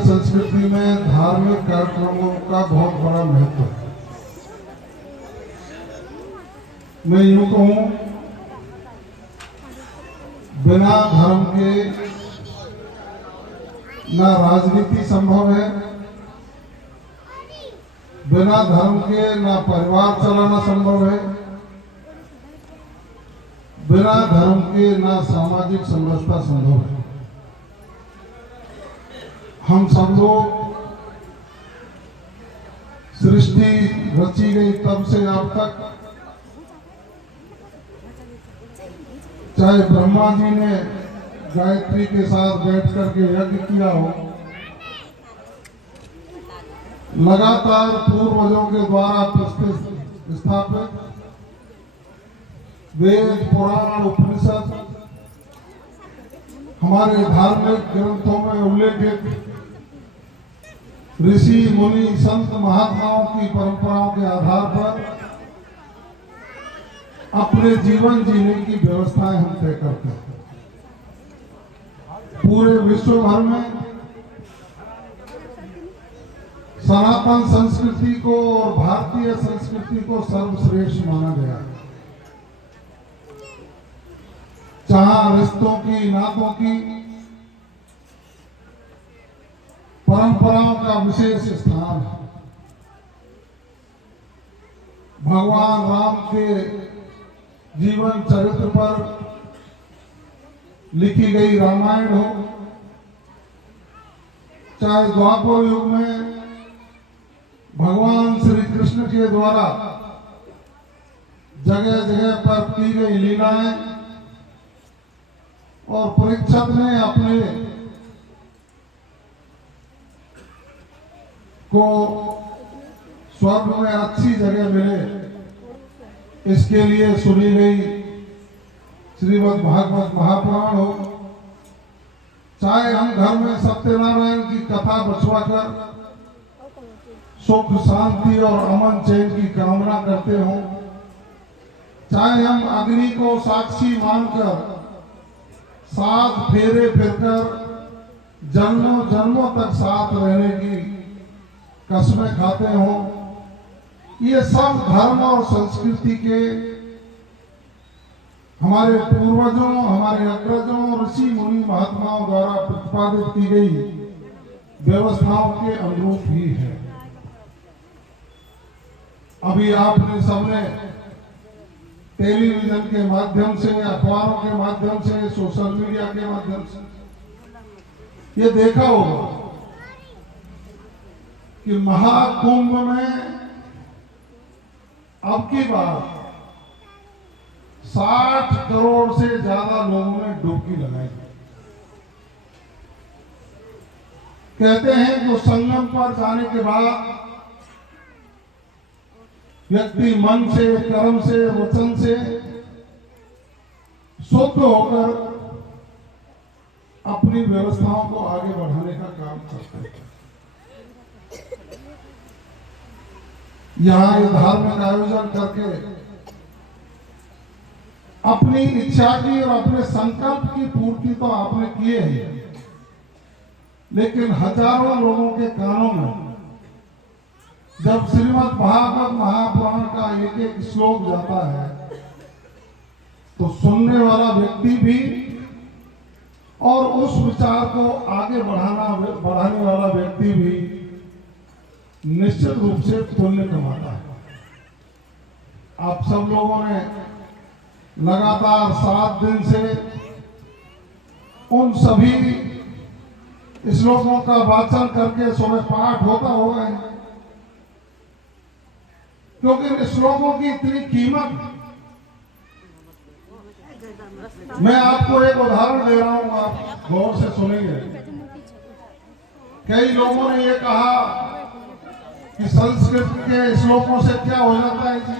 संस्कृति में धार्मिक कार्यक्रमों का बहुत बड़ा महत्व है। मैं यूं कहूं, बिना धर्म के न राजनीति संभव है, बिना धर्म के न परिवार चलाना संभव है, बिना धर्म के न सामाजिक समरसता संभव है। हम सब लोग सृष्टि रची गई तब से अब तक, चाहे ब्रह्मा जी ने गायत्री के साथ बैठ करके यज्ञ किया हो, लगातार पूर्वजों के द्वारा स्थापित वेद, पुराण, उपनिषद, हमारे धार्मिक ग्रंथों में उल्लेखित ऋषि, मुनि, संत, महात्माओं की परंपराओं के आधार पर अपने जीवन जीने की व्यवस्थाएं हम तय करते हैं। पूरे विश्व भर में सनातन संस्कृति को और भारतीय संस्कृति को सर्वश्रेष्ठ माना गया है। जहां रिश्तों की, नातों की, परंपराओं का विशेष स्थान है। भगवान राम के जीवन चरित्र पर लिखी गई रामायण हो, चाहे द्वापर युग में भगवान श्री कृष्ण के द्वारा जगह जगह पर की गई लीलाएं और परीक्षित ने अपने को स्वर्ग में अच्छी जगह मिले, इसके लिए सुनी गई श्रीमद् भागवत महापुराण हो, चाहे हम घर में सत्यनारायण की कथा बचवाकर सुख, शांति और अमन चैन की कामना करते हो, चाहे हम अग्नि को साक्षी मानकर साथ फेरे फिरकर जन्मों जन्मों तक साथ रहने की कसमें खाते हो, ये सब धर्म और संस्कृति के हमारे पूर्वजों, हमारे अग्रजों, ऋषि, मुनि, महात्माओं द्वारा प्रतिपादित की गई व्यवस्थाओं के अनुरूप ही है। अभी आपने सबने टेलीविजन के माध्यम से, अखबारों के माध्यम से, सोशल मीडिया के माध्यम से ये देखा होगा कि महाकुंभ में अब की बार 60 करोड़ से ज्यादा लोगों ने डुबकी लगाई। कहते हैं कि संगम पर जाने के बाद व्यक्ति मन से, कर्म से, वचन से शुद्ध होकर अपनी व्यवस्थाओं को आगे बढ़ाने का काम करते हैं। यहाँ ये धार्मिक आयोजन करके अपनी इच्छा की और अपने संकल्प की पूर्ति तो आपने किए ही, लेकिन हजारों लोगों के कानों में जब श्रीमद् भागवत महापुराण का एक एक श्लोक जाता है तो सुनने वाला व्यक्ति भी और उस विचार को आगे बढ़ाने वाला व्यक्ति भी निश्चित रूप से पुण्य कमाता है। आप सब लोगों ने लगातार 7 दिन से उन सभी श्लोकों का वाचन करके सुबह पाठ होता होगा, क्योंकि इन श्लोकों की इतनी कीमत। मैं आपको एक उदाहरण दे रहा हूं, आप गौर से सुनेंगे। कई लोगों ने ये कहा कि संस्कृत के श्लोकों से क्या हो जाता है जी,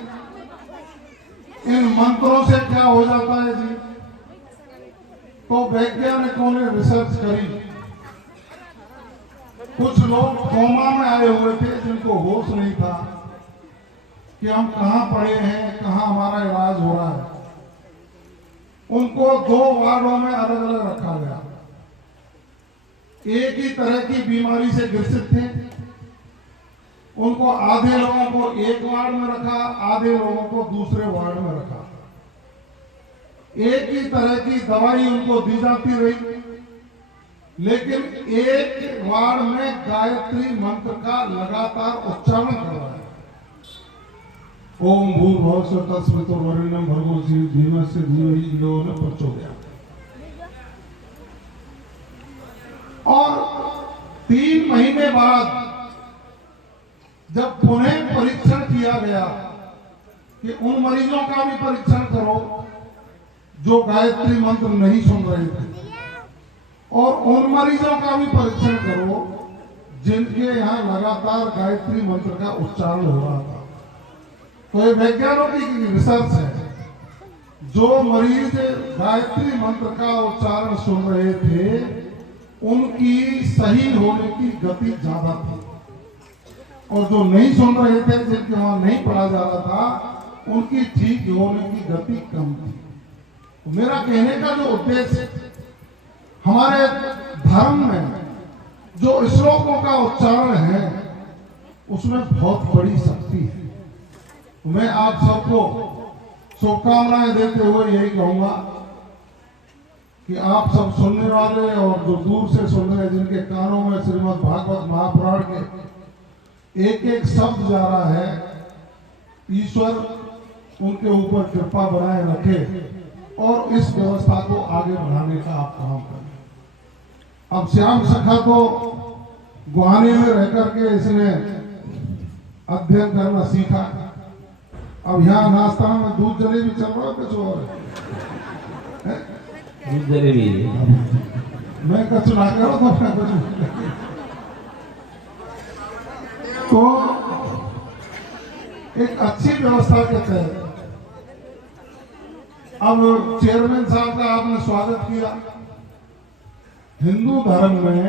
इन मंत्रों से क्या हो जाता है जी। तो वैज्ञानिकों ने रिसर्च करी। कुछ लोग कोमा में आए हुए थे जिनको होश नहीं था कि हम कहां पड़े हैं, कहां हमारा इलाज हो रहा है। उनको 2 वार्डों में अलग अलग रखा गया। एक ही तरह की बीमारी से ग्रसित थे। उनको आधे लोगों को एक वार्ड में रखा, आधे लोगों को दूसरे वार्ड में रखा। एक ही तरह की दवाई उनको दी जाती रही, लेकिन एक वार्ड में गायत्री मंत्र का लगातार उच्चारण कर रहा है। ओम भूर्भुवः स्वः तत्सवितुर्वरेण्यं भर्गो देवस्य धीमहि यो न प्रचोदयात्। और 3 महीने बाद जब पुनः परीक्षण किया गया कि उन मरीजों का भी परीक्षण करो जो गायत्री मंत्र नहीं सुन रहे थे, और उन मरीजों का भी परीक्षण करो जिनके यहाँ लगातार गायत्री मंत्र का उच्चारण हो रहा था। तो ये वैज्ञानिकों की रिसर्च है। जो मरीज गायत्री मंत्र का उच्चारण सुन रहे थे उनकी सही होने की गति ज्यादा थी, और जो नहीं सुन रहे थे, जिनके वहां नहीं पढ़ा जा रहा था, उनकी ठीक होने की गति कम थी। तो मेरा कहने का जो उद्देश्य, हमारे धर्म में जो श्लोकों का उच्चारण है उसमें बहुत बड़ी शक्ति है। मैं आप सबको शुभकामनाएं देते हुए यही कहूंगा कि आप सब सुनने वाले और जो दूर से सुन रहे हैं, जिनके कानों में श्रीमद् भागवत महापुराण के एक एक शब्द जा रहा है, ईश्वर उनके ऊपर कृपा बनाए रखे और इस व्यवस्था को आगे बढ़ाने का आप काम करें। अब श्याम सखा तो गुहाने में रह करके इसने अध्ययन करना सीखा। अब यहाँ नाश्ता में दूध जलेबी चल रहा है, कुछ और है? दूध जलेबी मैं कुछ ना करो तो मैं कुछ तो एक अच्छी व्यवस्था के तहत अब चेयरमैन साहब का आपने स्वागत किया। हिंदू धर्म में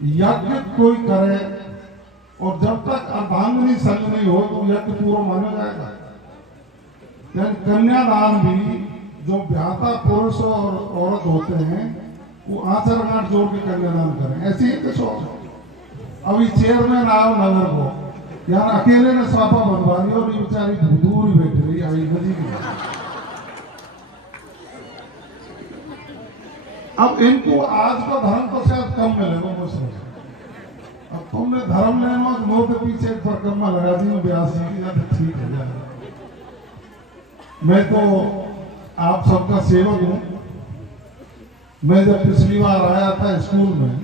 यज्ञ कोई करे और जब तक अर्धांगिनी संग नहीं हो तो यज्ञ पूरा माना जाएगा। यानी कन्यादान भी जो ब्याहता पुरुष और औरत होते हैं वो आचर गांठ जोड़ के कन्यादान करें, ऐसे ही कुछ और। अभी चेयरमैन आओ नगर को, यार अकेले ने साफा बनवा दिया और ये बेचारी दूर ही बैठ रही आई नदी की। अब इनको आज का धर्म तो शायद कम मिलेगा मुझसे। अब तुमने धर्म लेना तो मुंह के पीछे एक फरकम्मा लगा दी, ब्यास की जाए तो ठीक है जाए। मैं तो आप सबका सेवक हूं। मैं जब पिछली बार आया था स्कूल में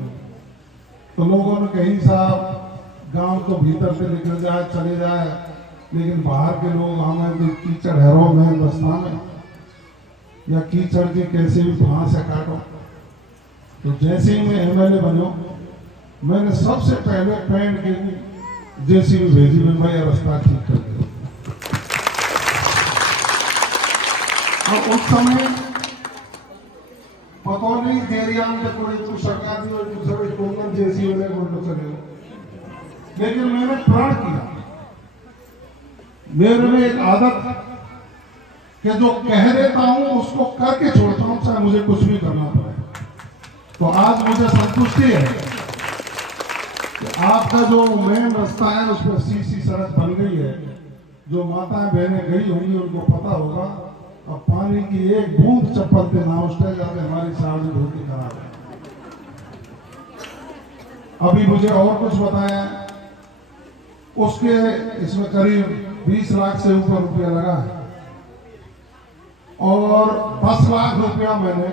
तो लोगों ने कही साहब गांव तो भीतर से निकल जाए चले जाए, लेकिन बाहर के लोग हमें कीचड़ हैरो में बस्ता में या कीचड़ के कैसे भी वहां से काटो। तो जैसे ही मैं एमएलए बनो, मैंने सबसे पहले पैंट की जेसीबी भेजी में भाई रास्ता ठीक कर दिया। और उस समय पता नहीं देरिया में कोई तो सरकार दी और दूसरे कोई जेसीबी वाले को चले, लेकिन मैंने प्रण किया। मेरे में एक आदत कि जो कह देता हूं उसको करके छोड़ता हूं, चाहे मुझे कुछ भी करना पड़े। तो आज मुझे संतुष्टि है कि आपका जो मेन रास्ता है उस पर सीसी सड़क बन गई है। जो माताएं बहनें गई होंगी उनको पता होगा, अब पानी की एक बूंद चप्पल पे ना उठे जाते हमारी साड़ी धोती खराब है। अभी मुझे और कुछ बताया, उसके इसमें करीब 20 लाख से ऊपर रुपया लगा है और 10 लाख रुपया मैंने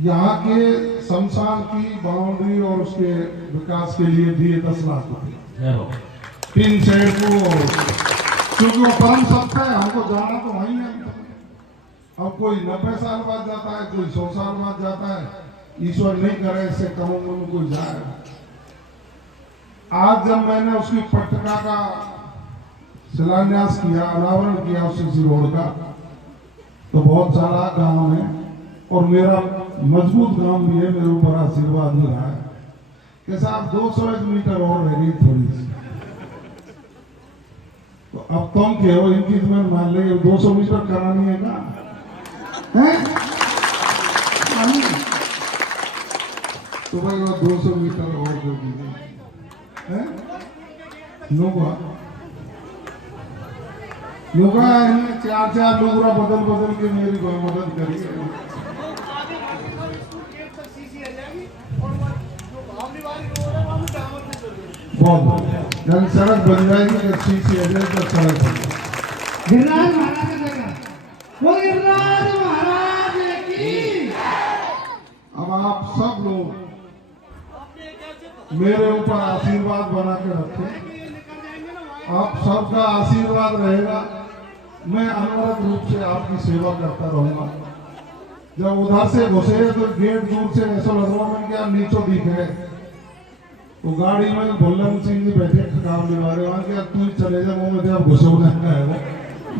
यहाँ के शमशान की बाउंड्री और उसके विकास के लिए दिए। 10 लाख रुपया टीन शेड को, क्योंकि वो परम सत्य है, हमको जाना तो वहीं है। अब कोई 90 साल बाद जाता है, कोई 100 साल बाद जाता है, ईश्वर नहीं करे इससे कम उम्र में कोई जाए। आज जब मैंने उसकी पट्टिका का शिलान्यास किया, अनावरण किया उस रोड का, तो बहुत सारा गांव है और मेरा मजबूत गांव भी है, मेरे ऊपर आशीर्वाद भी रहा है कि साहब 201 मीटर और रह गई थोड़ी सी। तो अब तुम कहो इनकी तुम्हें मान ले 200 मीटर करानी है ना, है? तो भाई वो 200 मीटर और कर दीजिए हैं? लोगा इनमें चार लोगरा बदल बदल के मेरी कोई मदद करिए। बहुत बढ़िया, जब सड़क बन जाएगी अच्छी सी अजय का सड़क बन जाएगी। गिरिराज महाराज का जगह वो गिरिराज महाराज की। अब आप सब लोग मेरे ऊपर आशीर्वाद बना के रखें, आप सबका आशीर्वाद रहेगा, मैं अनवरत रूप से आपकी सेवा करता रहूंगा। जब उधर से घुसे तो गेट दूर से ऐसा लगवा में क्या नीचो दिख रहे, तो गाड़ी में भुल्लन सिंह जी बैठे काम निभा रहे वहां क्या तू चले जा मुंह में अब घुसे है वो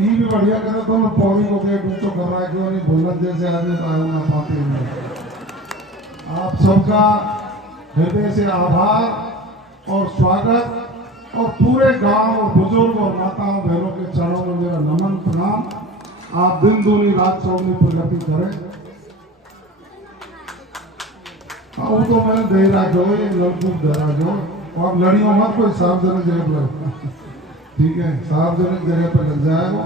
ये भी बढ़िया करे तो मैं पौड़ी को गेट ऊंचो कर रहा है क्यों नहीं भुल्लन जैसे आदमी आए ना पाते हैं। आप सबका हृदय से आभार और स्वागत, और पूरे गांव और बुजुर्ग और माताओं बहनों के चरणों में मेरा नमन प्रणाम। आप दिन दूनी रात चौगनी प्रगति करें। अब तो मैंने दे रहा जो ये लड़कू दे रहा जो, और लड़ियों मत कोई सार्वजनिक जगह पर, ठीक है, सार्वजनिक जगह पर लग जाएगा।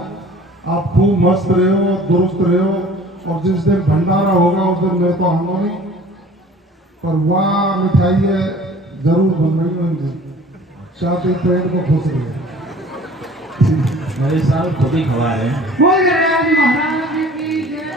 आप खूब मस्त रहे हो, दुरुस्त रहे हो, और जिस दिन भंडारा होगा उस दिन मैं तो आऊंगा नहीं, पर वहाँ मिठाई है जरूर बन रही होंगी, साथ ही पेट को खुश रहे। मेरे साथ खुद ही खवा रहे हैं। वो गिरिराज महाराज की